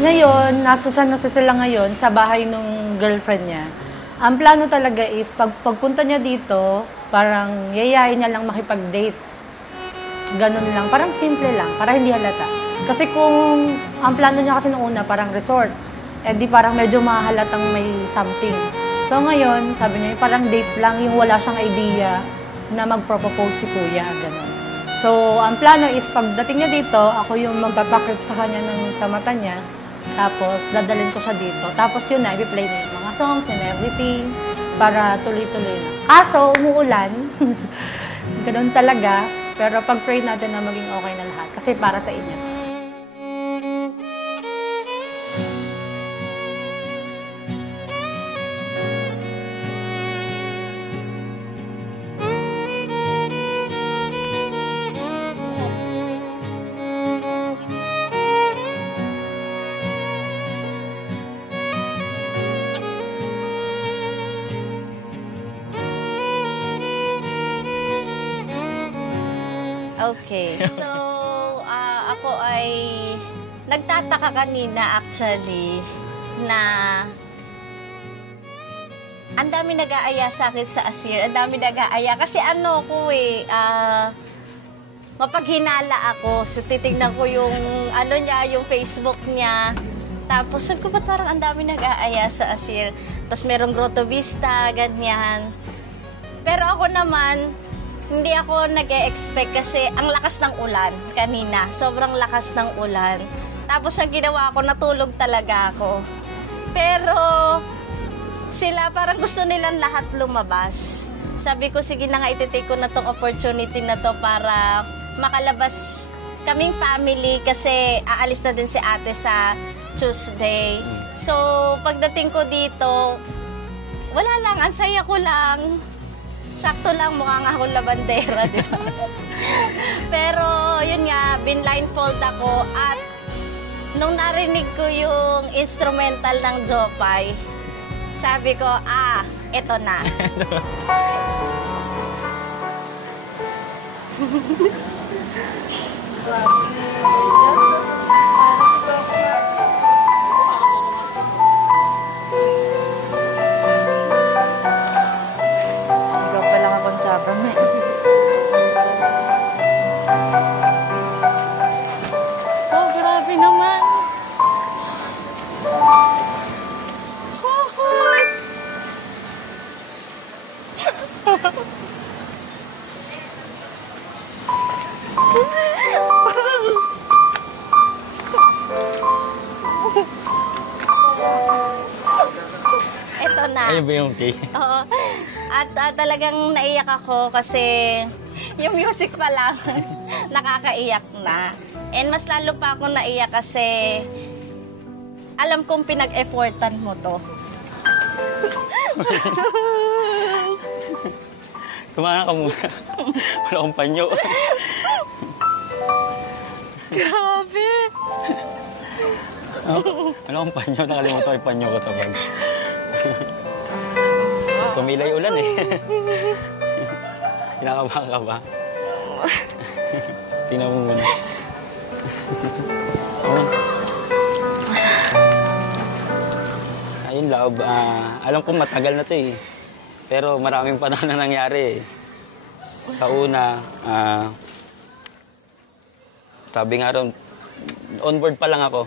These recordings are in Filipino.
Ngayon, nasa sila ngayon sa bahay ng girlfriend niya. Ang plano talaga is, pagpunta niya dito, parang yayain niya lang makipag-date. Ganun lang. Parang simple lang, para hindi halata. Kasi kung ang plano niya kasi noong una, parang resort, eh di parang medyo mahalatang may something. So ngayon, sabi niya, parang date lang, yung wala siyang idea na magpropose si kuya. Ganun. So, ang plano is, pagdating niya dito, ako yung magpapakit sa kanya sa mata niya. Tapos, dadalhin ko siya dito. Tapos yun na, i-play na yung mga songs and everything para tuloy-tuloy na. Kaso, umuulan. Ganun talaga. Pero pag-pray natin na maging okay na lahat. Kasi para sa inyo. Okay, so ako ay nagtataka kanina actually na ang dami nag-aaya sa akin sa Asir, ang dami nag-aaya kasi ano ko mapaghinala ako. So titingnan ko yung ano niya, yung Facebook niya. Tapos sabi ko, ba't parang ang dami nag-aaya sa Asir? Tapos merong Grotto Vista, ganyan. Pero ako naman, hindi ako nag-e-expect kasi ang lakas ng ulan kanina. Sobrang lakas ng ulan. Tapos ang ginawa ko, natulog talaga ako. Pero sila parang gusto nilang lahat lumabas. Sabi ko, sige na nga, ititake ko na tong opportunity na to para makalabas kaming family kasi aalis na din si ate sa Tuesday. So, pagdating ko dito, wala lang, ang saya ko lang. Sakto lang, mukha nga akong labandera, di ba? Pero, yun nga, binblindfold ako at nung narinig ko yung instrumental ng Jopay, sabi ko, eto na. Oh, grabe naman. Ito na. Ayun ba yung cake? Oo. At talagang naiyak ako kasi yung music pa lang nakakaiyak na. And mas lalo pa ako naiyak kasi alam kong pinag-effortan mo to. Kumana ka muna. Wala akong panyo. Grabe! Wala akong panyo. Nakalimutan ko yung panyo ko sa bag. Tumilay ulan eh. Kinakabahan ka ba? Tingnan mo muna. Ayun, love. Alam ko matagal na to eh. Pero maraming panahon na nangyari eh. Sa una, sabi nga ron, onboard pa lang ako.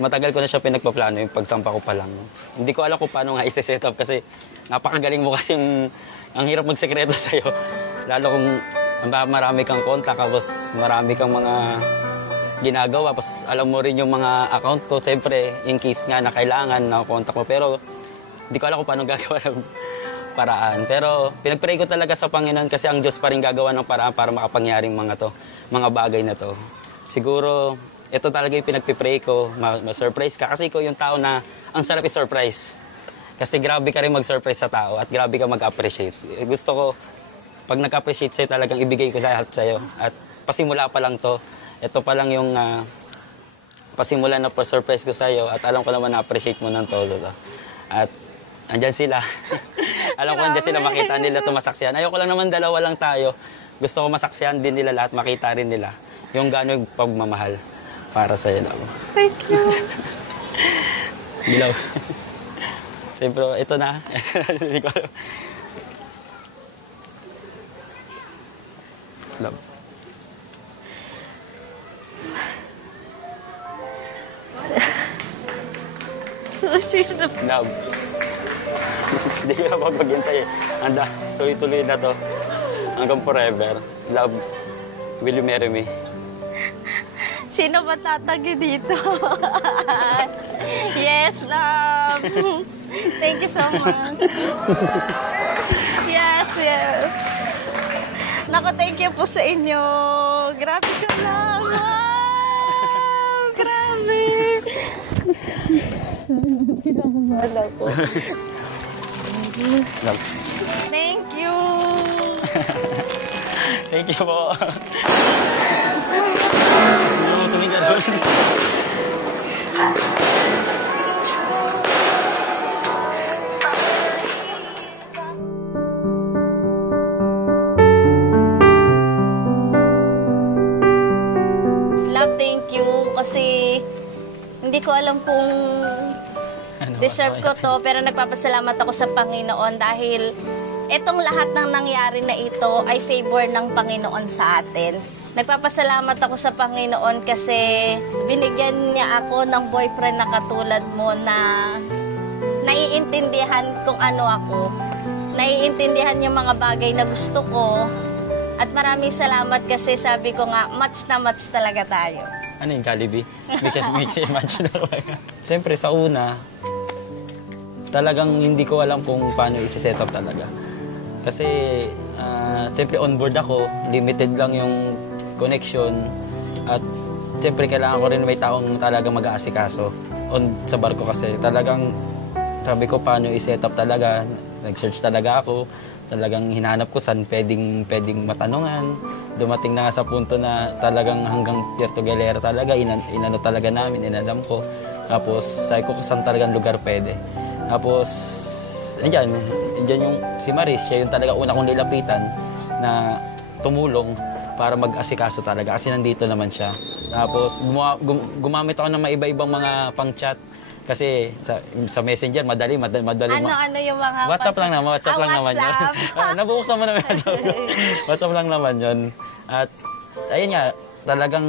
Matagal ko na siya pinagpaplano yung pagsampa ko pa lang. Hindi ko alam kung paano nga isa-set up kasi napakagaling mo kasi ang hirap magsekreto sa'yo. Lalo kung marami kang contact, tapos marami kang mga ginagawa, tapos alam mo rin yung mga account ko. Siyempre, in case nga na kailangan na contact mo. Pero hindi ko alam kung paano gagawa ng paraan. Pero pinag-pray ko talaga sa Panginoon kasi ang Diyos pa rin gagawa ng paraan para makapangyaring mga bagay na to. Siguro, ito talaga yung pinag-pray ko, ma-surprise ka. Kasi ikaw yung tao na ang sarap i-surprise. Kasi grabe ka rin mag-surprise sa tao at grabe ka mag-appreciate. Gusto ko, pag nag-appreciate sa'yo, talagang ibigay ko lahat sa'yo. At pasimula pa lang to. Ito pa lang yung pasimula na pa-surprise ko sa'yo at alam ko naman na-appreciate mo ng todo to. At andyan sila. Alam ko andyan sila, makita nila ito, masaksihan. Ayoko lang naman, dalawa lang tayo. Gusto ko masaksihan din nila lahat, makita rin nila yung gano'ng pagmamahal para sa'yo na ako. Thank you. Dilaw. Siyempre, ito na. Hindi ko alam. Love. Love. Hindi ko na mapaghintay eh. Anda, tuloy-tuloy na to. Hanggang forever. Love, will you marry me? Sino ba tatagi dito? Yes, love. Thank you so much. Yes, yes. Naku, thank you po sa inyo. Grabe ka lang. Wow, grabe. Pinamamala ko. Love. Thank you. Thank you po. Tumingin ka doon. Love, thank you. Kasi hindi ko alam kung deserve ko to, pero nagpapasalamat ako sa Panginoon dahil itong lahat ng nangyari na ito ay favor ng Panginoon sa atin. Nagpapasalamat ako sa Panginoon kasi binigyan niya ako ng boyfriend na katulad mo na naiintindihan kung ano ako. Naiintindihan yung mga bagay na gusto ko. At maraming salamat kasi sabi ko nga, match na match talaga tayo. Ano yung Jollibee? Because mix and match na. Siyempre, sa una, talagang hindi ko alam kung paano isi-set up talaga. Kasi, siyempre on board ako, limited lang yung connection. At siyempre, kailangan ko rin may taong talagang mag-aasikaso sa barko kasi. Talagang, sabi ko paano i-set up talaga. Nag-search talaga ako. Talagang hinanap ko saan pwedeng matanungan. Dumating na nga sa punto na talagang hanggang Puerto Galera talaga, inano talaga namin, inalam ko. Tapos, sabi ko kung saan talagang lugar pwede. Tapos, andyan yung si Maris, siya yung talaga una kong nilapitan na tumulong para mag-asikaso talaga kasi nandito naman siya. Tapos, gumamit ako ng maiba-ibang mga pang-chat. Kasi sa Messenger, madali. Ano yung mga... WhatsApp lang naman yun. Nabuksan mo naman. WhatsApp lang naman yun. At, ayun nga, talagang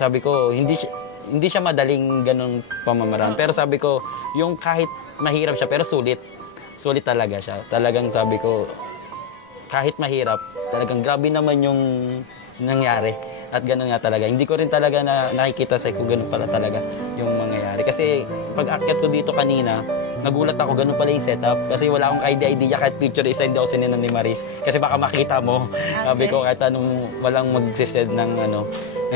sabi ko, hindi siya madaling ganun pamamaraan. Pero sabi ko, yung kahit mahirap siya, pero sulit. Sulit talaga siya. Talagang sabi ko, kahit mahirap, talagang grabe naman yung nangyari. At gano'n nga talaga. Hindi ko rin talaga nakikita sa kung gano'n pala talaga yung mangyayari. Kasi pag akyat ko dito kanina, nagulat ako, gano'n pala yung setup. Kasi wala akong idea kahit picture isa, hindi ako sininan ni Maris. Kasi baka makita mo. Sabi ko kahit anong walang mag-send ng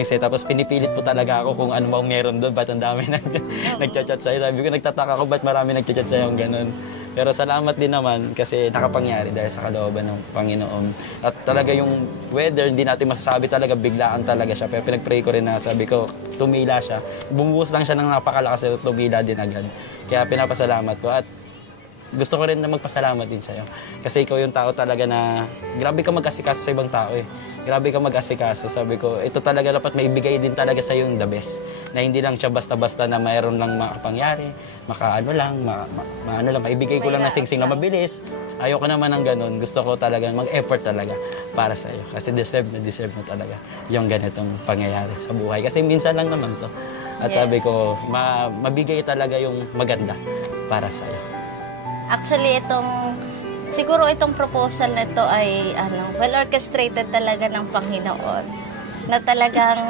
setup. Tapos pinipilit po talaga ako kung ano bang meron doon. Ba't ang dami nagchat-chat sa'yo. Sabi ko, nagtataka ko ba't marami nagchat-chat sa'yo yung gano'n. Pero salamat din naman kasi nakapangyari dahil sa kalooban ng Panginoon. At talaga yung weather, hindi natin masasabi talaga, biglaan talaga siya. Pero pinag-pray ko rin na sabi ko, tumila siya. Bumuhos lang siya ng napakalakas at tumila din agad. Kaya pinapasalamat ko at gusto ko rin na magpasalamat din sa'yo. Kasi ikaw yung tao talaga na grabe ka mag-asikaso sa ibang tao eh. Grabe ka mag-asikaso. Sabi ko, ito talaga dapat maibigay din talaga sa'yo yung the best. Na hindi lang siya basta-basta na mayroon lang makapangyari, maibigay ko lang na sing-sing na mabilis. Ayoko naman ng ganun. Gusto ko talaga mag-effort talaga para sa'yo. Kasi deserve mo talaga yung ganitong pangyayari sa buhay. Kasi minsan lang naman to. At sabi ko, mabigay talaga yung maganda para sa'yo. Actually, siguro itong proposal na ito ay well orchestrated talaga ng Panginoon. Na talagang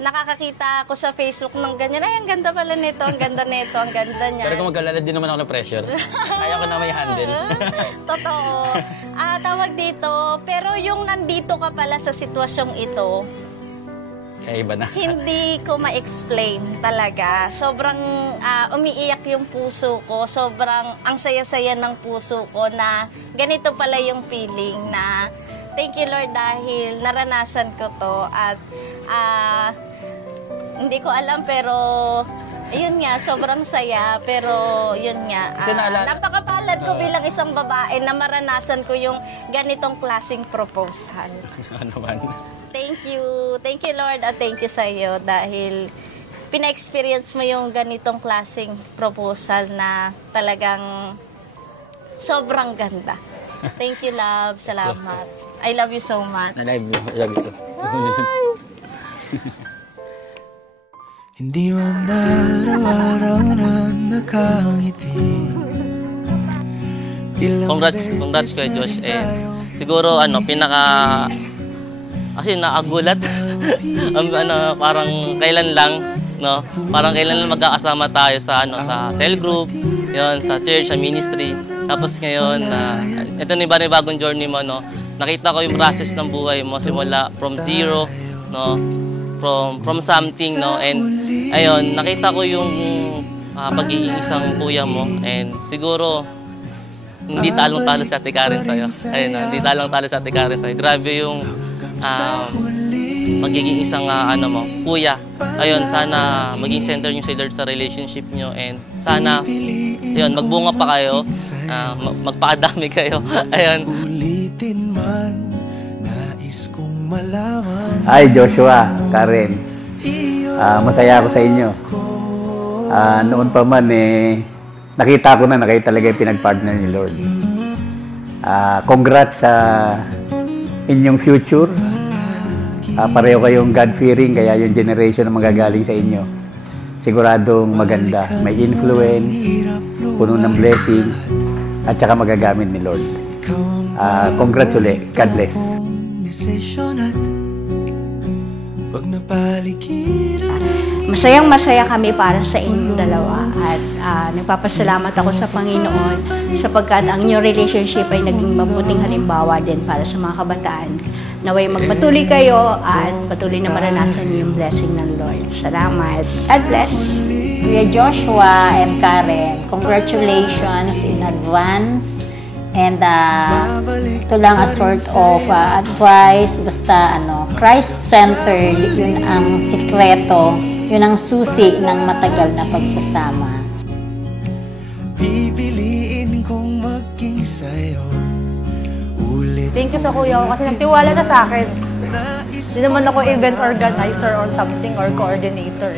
nakakakita ako sa Facebook ng ganyan, ay, ang ganda pala nito, ang ganda nito, ang ganda niya. Pero kung mag-alala din naman ako ng pressure, ayaw ko na may handle. Totoo. Tawag dito, pero yung nandito ka pala sa sitwasyong ito, kaiba na. Hindi ko ma-explain talaga. Sobrang umiiyak yung puso ko. Sobrang ang saya-saya ng puso ko na ganito pala yung feeling na thank you Lord dahil naranasan ko to at hindi ko alam pero yun nga, sobrang saya pero yun nga, napakapalad ko bilang isang babae na maranasan ko yung ganitong klaseng proposal. Ano man? Thank you Lord at thank you sa iyo dahil pina-experience mo yung ganitong klaseng proposal na talagang sobrang ganda. Thank you, love. Salamat. I love you so much. I love you. I love you too. Hindi man araw-araw na nakangiti. Congrats kay Josh. Siguro kasi naagulat. Parang kailan lang, no? Parang kailan lang magkakasama tayo sa sa cell group, 'yon, sa church, sa ministry. Tapos ngayon ito na yung bagong journey mo, no? Nakita ko yung process ng buhay mo simula from zero, no? From something, no? And ayun, nakita ko yung pagiging isang kuya mo, and siguro hindi talong-talo si Ate Karen sa'yo. Ayun, hindi talong-talo si Ate Karen sa'yo. Grabe yung magiging isang kuya. Ayun, sana maging center niyo si Lord sa relationship niyo, and sana ayun, magbunga pa kayo, magpakadami kayo. Ayun. Hi Joshua, Karen. Masaya ako sa inyo. Noon pa man nakita ko na kayo talaga yung pinag-partner ni Lord. Congrats sa inyong future. Pareho kayong God-fearing, kaya yung generation na magagaling sa inyo, siguradong maganda. May influence, puno ng blessing, at saka magagamit ni Lord. Congrats ulit. God bless. Masayang-masaya kami para sa inyong dalawa, at nagpapasalamat ako sa Panginoon sapagkat ang inyong relationship ay naging mabuting halimbawa din para sa mga kabataan. Naway magpatuloy kayo at patuloy na maranasan niyo yung blessing ng Lord. Salamat. God bless. Kuya Joshua and Karen, congratulations in advance. And ito lang a sort of advice, basta Christ-centered, yun ang sikreto, yun ang susi ng matagal na pagsasama. Pipiliin kong maging sa'yo. Thank you sa kuya ko kasi nagtiwala na sa akin. Hindi naman ako event organizer or something or coordinator.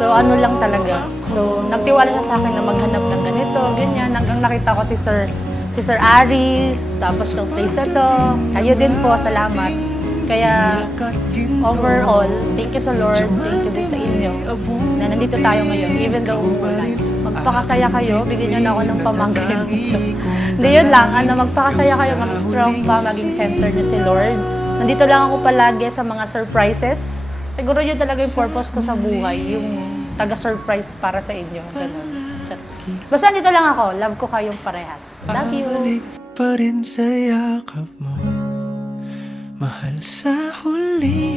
So ano lang talaga. So nagtiwala na sa akin na maghanap ng ganito, ganyan. Hanggang nakita ko si Sir Aris, tapos ng place na to. Kayo din po, salamat. Kaya overall, thank you sa Lord, thank you din sa inyo na nandito tayo ngayon. Even though magpakasaya kayo, bigyan nyo na ako ng pamangkin. Hindi yun lang, magpakasaya kayo, mag-strong pa, maging center nyo si Lord. Nandito lang ako palagi sa mga surprises. Siguro yun talaga yung purpose ko sa buhay, yung taga-surprise para sa inyo. Ganun. Basta nandito lang ako, love ko kayong parehas. Love you. Babalik pa rin sa yakap mo, mahal sa huli.